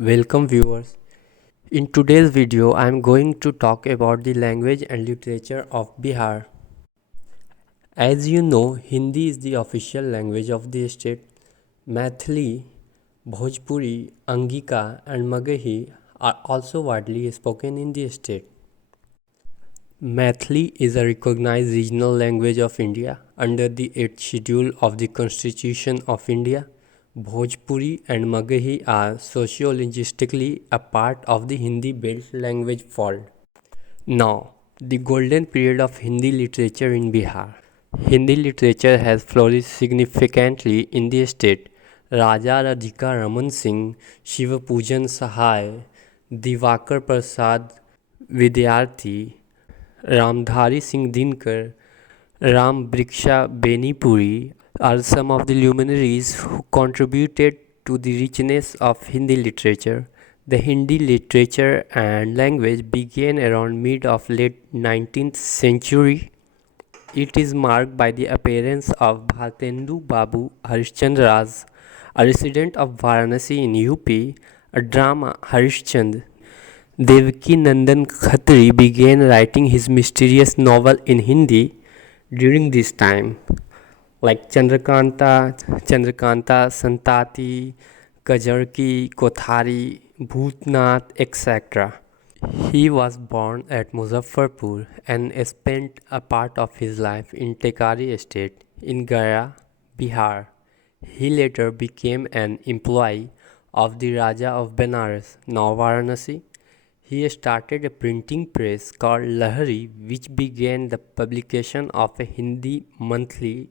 Welcome viewers. In today's video I am going to talk about the language and literature of Bihar. As you know, Hindi is the official language of the state. Maithili, Bhojpuri, Angika and Magahi are also widely spoken in the state. Maithili is a recognized regional language of India under the 8th schedule of the Constitution of India. Bhojpuri and Magahi are sociolinguistically a part of the Hindi Belt language fold. Now, the golden period of Hindi literature in Bihar. Hindi literature has flourished significantly in the state. Raja Radhika Raman Singh, Shiva Pujan Sahai, Divakar Prasad Vidyarthi, Ramdhari Singh Dinkar, Ram Briksha Benipuri are some of the luminaries who contributed to the richness of Hindi literature. The Hindi literature and language began around mid of late 19th century. It is marked by the appearance of Bhartendu Babu Harishchandras, a resident of Varanasi in UP, a drama Harishchand. Devaki Nandan Khatri began writing his mysterious novel in Hindi during this time, like Chandrakanta, Santati, Kajarki, Kothari, Bhutnath, etc. He was born at Muzaffarpur and spent a part of his life in Tekari estate in Gaya, Bihar. He later became an employee of the Raja of Benares, now Varanasi. He started a printing press called Lahari, which began the publication of a Hindi monthly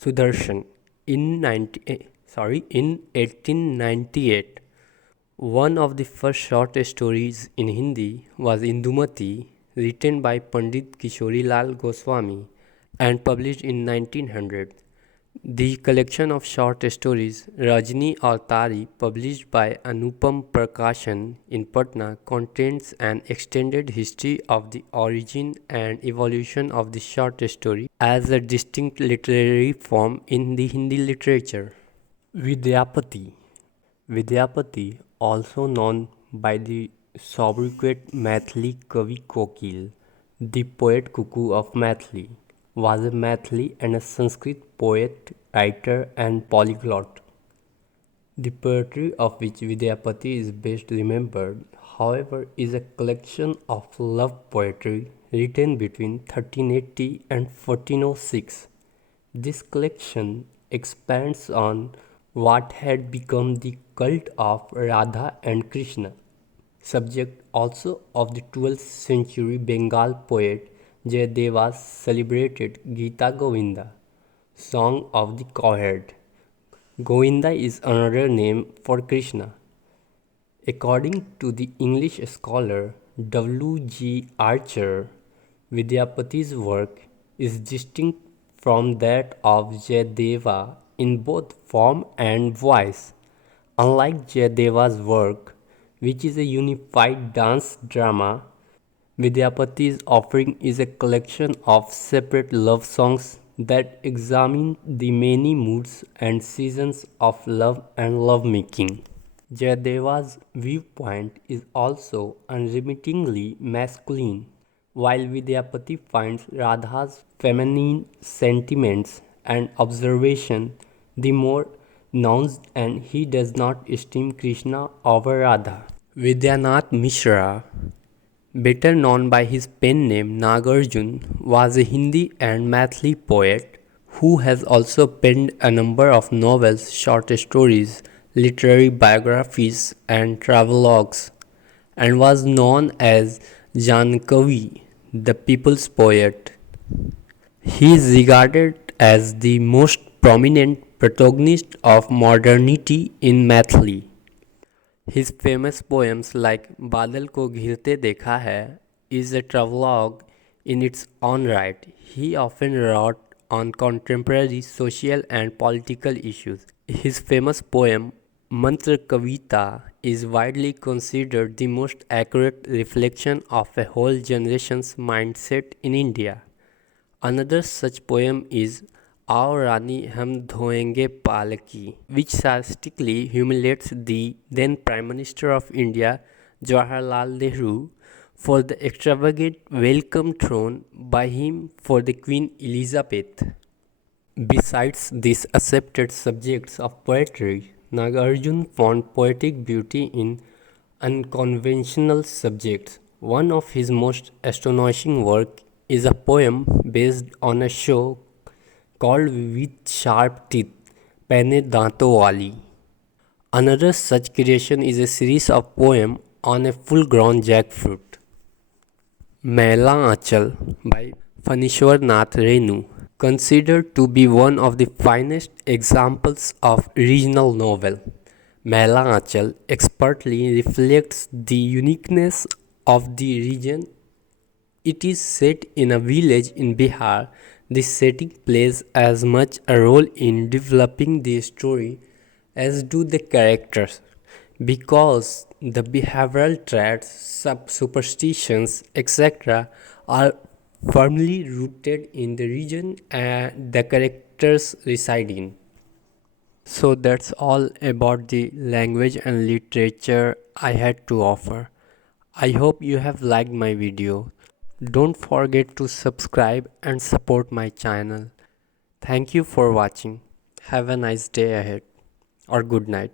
Sudarshan in 1898. One of the first short stories in Hindi was Indumati, written by Pandit Kishorilal Goswami and published in 1900. The collection of short stories Rajni or Tari, published by Anupam Prakashan in Patna, contains an extended history of the origin and evolution of the short story as a distinct literary form in the Hindi literature. Vidyapati Vidyapati, also known by the sobriquet Maithili Kavi Kokil, the poet cuckoo of Maithili, was a Maithili and a Sanskrit poet, writer and polyglot. The poetry of which Vidyapati is best remembered, however, is a collection of love poetry written between 1380 and 1406. This collection expands on what had become the cult of Radha and Krishna, subject also of the 12th century Bengal poet Jayadeva's celebrated Gita Govinda, Song of the Cowherd. Govinda is another name for Krishna. According to the English scholar W. G. Archer, Vidyapati's work is distinct from that of Jayadeva in both form and voice. Unlike Jayadeva's work, which is a unified dance drama, Vidyapati's offering is a collection of separate love songs that examine the many moods and seasons of love and lovemaking. Jayadeva's viewpoint is also unremittingly masculine, while Vidyapati finds Radha's feminine sentiments and observation the more nuanced, and he does not esteem Krishna over Radha. Vidyanath Mishra, better known by his pen name Nagarjun, was a Hindi and Maithili poet who has also penned a number of novels, short stories, literary biographies, and travelogues, and was known as Jankavi, the people's poet. He is regarded as the most prominent protagonist of modernity in Maithili. His famous poems like बादल को घिरते देखा है is a travelogue in its own right. He often wrote on contemporary social and political issues. His famous poem Mantra Kavita is widely considered the most accurate reflection of a whole generation's mindset in India. Another such poem is आओ Rani हम धोएंगे पालकी, which sarcastically humiliates the then Prime Minister of India, Jawaharlal Nehru, for the extravagant welcome thrown by him for the Queen Elizabeth. Besides these accepted subjects of poetry, Nagarjuna found poetic beauty in unconventional subjects. One of his most astonishing works is a poem based on a show called With Sharp Teeth, Paine Daanton Wali. Another such creation is a series of poems on a full-grown jackfruit. Maila Achal by Fanishwar Nath Renu, considered to be one of the finest examples of regional novel. Maila Achal expertly reflects the uniqueness of the region. It is set in a village in Bihar. This setting plays as much a role in developing the story as do the characters, because the behavioral traits, superstitions, etc., are firmly rooted in the region and the characters reside in. So that's all about the language and literature I had to offer. I hope you have liked my video. Don't forget to subscribe and support my channel. Thank you for watching. Have a nice day ahead or good night.